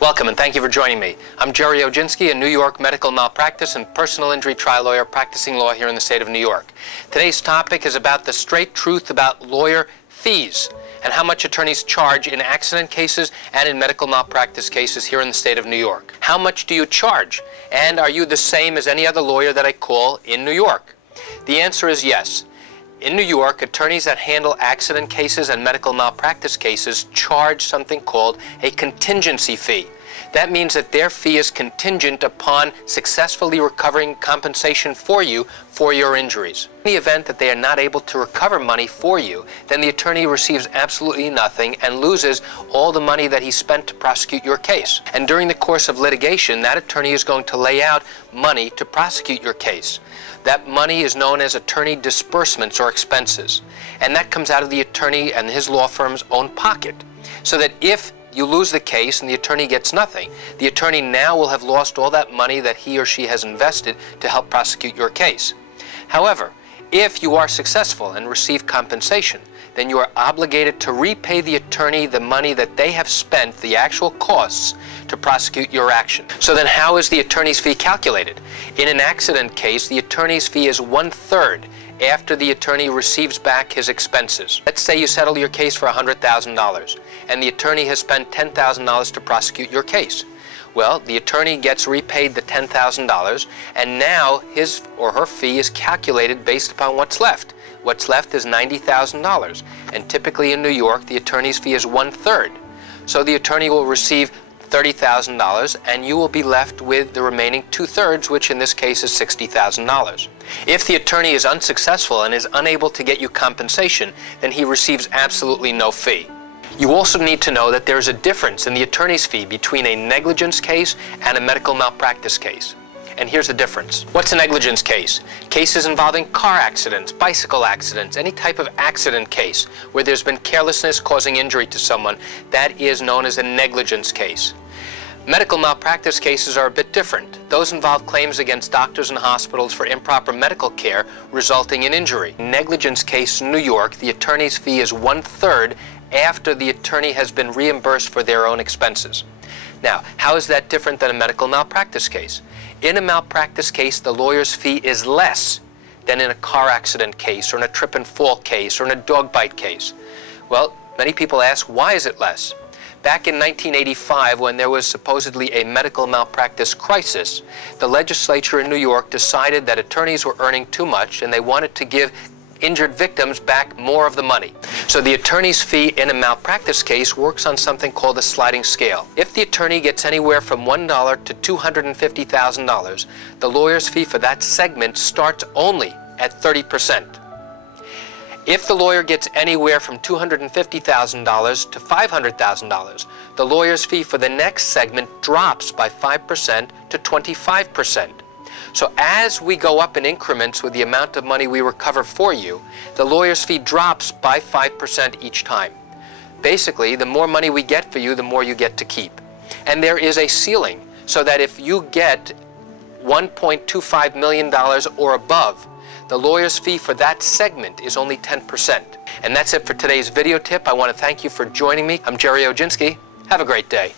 Welcome and thank you for joining me. I'm Gerry Oginski, a New York medical malpractice and personal injury trial lawyer practicing law here in the state of New York. Today's topic is about the straight truth about lawyer fees and how much attorneys charge in accident cases and in medical malpractice cases here in the state of New York. How much do you charge? And are you the same as any other lawyer that I call in New York? The answer is yes. In New York, attorneys that handle accident cases and medical malpractice cases charge something called a contingency fee. That means that their fee is contingent upon successfully recovering compensation for you for your injuries. In the event that they are not able to recover money for you, then the attorney receives absolutely nothing and loses all the money that he spent to prosecute your case. And during the course of litigation, that attorney is going to lay out money to prosecute your case. That money is known as attorney disbursements or expenses. And that comes out of the attorney and his law firm's own pocket. So that if you lose the case and the attorney gets nothing, the attorney now will have lost all that money that he or she has invested to help prosecute your case. However, if you are successful and receive compensation, then you are obligated to repay the attorney the money that they have spent, the actual costs, to prosecute your action. So then how is the attorney's fee calculated? In an accident case, the attorney's fee is 1/3 after the attorney receives back his expenses. Let's say you settle your case for $100,000 and the attorney has spent $10,000 to prosecute your case. Well, the attorney gets repaid the $10,000 and now his or her fee is calculated based upon what's left. What's left is $90,000, and typically in New York the attorney's fee is 1/3. So the attorney will receive $30,000 and you will be left with the remaining 2/3, which in this case is $60,000. If the attorney is unsuccessful and is unable to get you compensation, then he receives absolutely no fee. You also need to know that there is a difference in the attorney's fee between a negligence case and a medical malpractice case. And here's the difference. What's a negligence case? Cases involving car accidents, bicycle accidents, any type of accident case where there's been carelessness causing injury to someone, that is known as a negligence case. Medical malpractice cases are a bit different. Those involve claims against doctors and hospitals for improper medical care resulting in injury. Negligence case in New York, the attorney's fee is 1/3 after the attorney has been reimbursed for their own expenses. Now, how is that different than a medical malpractice case? In a malpractice case, the lawyer's fee is less than in a car accident case or in a trip and fall case or in a dog bite case. Well, many people ask, why is it less? Back in 1985, when there was supposedly a medical malpractice crisis, the legislature in New York decided that attorneys were earning too much and they wanted to give injured victims back more of the money. So the attorney's fee in a malpractice case works on something called a sliding scale. If the attorney gets anywhere from $1 to $250,000, the lawyer's fee for that segment starts only at 30%. If the lawyer gets anywhere from $250,000 to $500,000, the lawyer's fee for the next segment drops by 5% to 25%. So as we go up in increments with the amount of money we recover for you, the lawyer's fee drops by 5% each time. Basically, the more money we get for you, the more you get to keep. And there is a ceiling, so that if you get $1.25 million or above, the lawyer's fee for that segment is only 10%. And that's it for today's video tip. I want to thank you for joining me. I'm Gerry Oginski. Have a great day.